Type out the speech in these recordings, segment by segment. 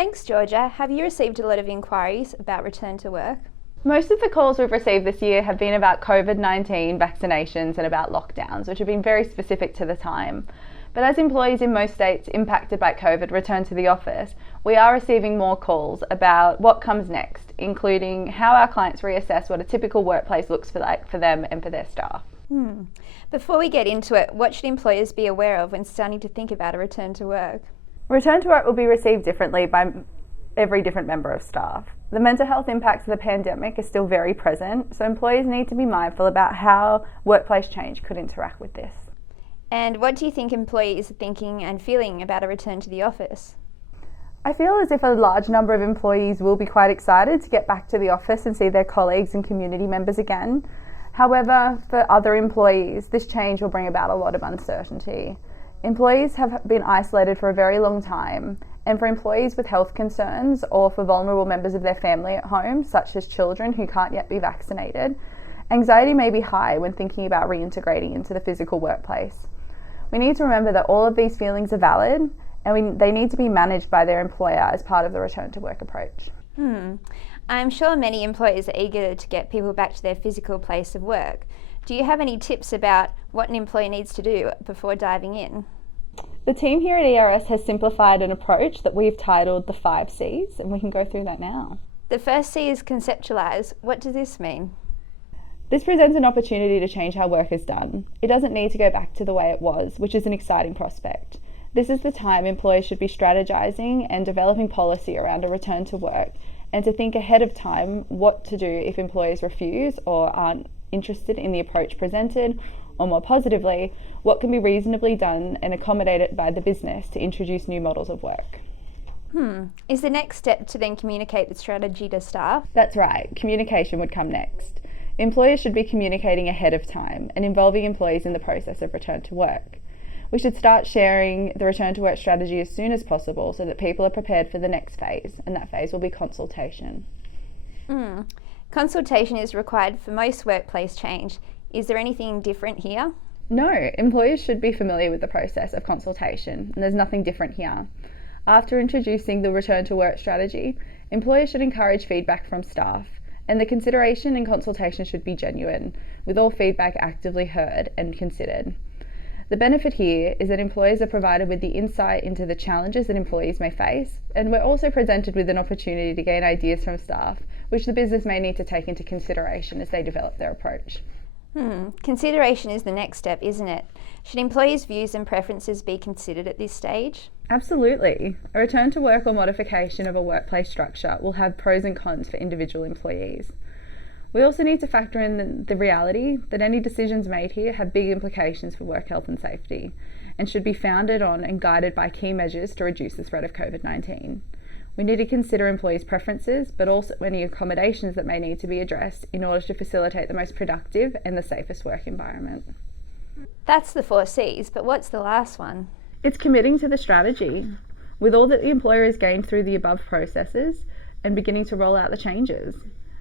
Thanks, Georgia. Have you received a lot of inquiries about return to work? Most of the calls we've received this year have been about COVID-19 vaccinations and about lockdowns, which have been very specific to the time. But as employees in most states impacted by COVID return to the office, we are receiving more calls about what comes next, including how our clients reassess what a typical workplace looks like for them and for their staff. Before we get into it, what should employers be aware of when starting to think about a return to work? Return to work will be received differently by every different member of staff. The mental health impacts of the pandemic are still very present, so employers need to be mindful about how workplace change could interact with this. And what do you think employees are thinking and feeling about a return to the office? I feel as if a large number of employees will be quite excited to get back to the office and see their colleagues and community members again. However, for other employees, this change will bring about a lot of uncertainty. Employees have been isolated for a very long time, and for employees with health concerns or for vulnerable members of their family at home, such as children who can't yet be vaccinated, anxiety may be high when thinking about reintegrating into the physical workplace. We need to remember that all of these feelings are valid and they need to be managed by their employer as part of the return to work approach. I'm sure many employers are eager to get people back to their physical place of work. Do you have any tips about what an employer needs to do before diving in? The team here at ERS has simplified an approach that we've titled the 5 C's, and we can go through that now. The first C is conceptualise. What does this mean? This presents an opportunity to change how work is done. It doesn't need to go back to the way it was, which is an exciting prospect. This is the time employers should be strategising and developing policy around a return to work, and to think ahead of time what to do if employers refuse or aren't interested in the approach presented, or more positively, what can be reasonably done and accommodated by the business to introduce new models of work. Is the next step to then communicate the strategy to staff? That's right, communication would come next. Employers should be communicating ahead of time and involving employees in the process of return to work. We should start sharing the return to work strategy as soon as possible so that people are prepared for the next phase, and that phase will be consultation. Consultation is required for most workplace change. Is there anything different here? No, employers should be familiar with the process of consultation, and there's nothing different here. After introducing the return to work strategy, employers should encourage feedback from staff, and the consideration and consultation should be genuine, with all feedback actively heard and considered. The benefit here is that employers are provided with the insight into the challenges that employees may face, and we're also presented with an opportunity to gain ideas from staff, which the business may need to take into consideration as they develop their approach. Consideration is the next step, isn't it? Should employees' views and preferences be considered at this stage? Absolutely. A return to work or modification of a workplace structure will have pros and cons for individual employees. We also need to factor in the reality that any decisions made here have big implications for work health and safety, and should be founded on and guided by key measures to reduce the threat of COVID-19. We need to consider employees' preferences, but also any accommodations that may need to be addressed in order to facilitate the most productive and the safest work environment. That's the 4 C's, but what's the last one? It's committing to the strategy, with all that the employer has gained through the above processes and beginning to roll out the changes.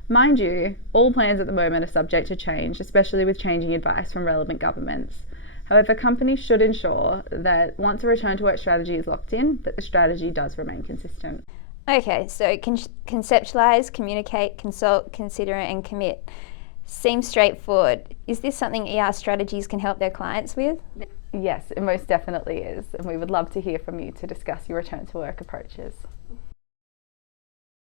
Mind you, all plans at the moment are subject to change, especially with changing advice from relevant governments. However, companies should ensure that once a return to work strategy is locked in, that the strategy does remain consistent. Okay, so conceptualise, communicate, consult, consider and commit. Seems straightforward. Is this something ER strategies can help their clients with? Yes, it most definitely is, and we would love to hear from you to discuss your return to work approaches.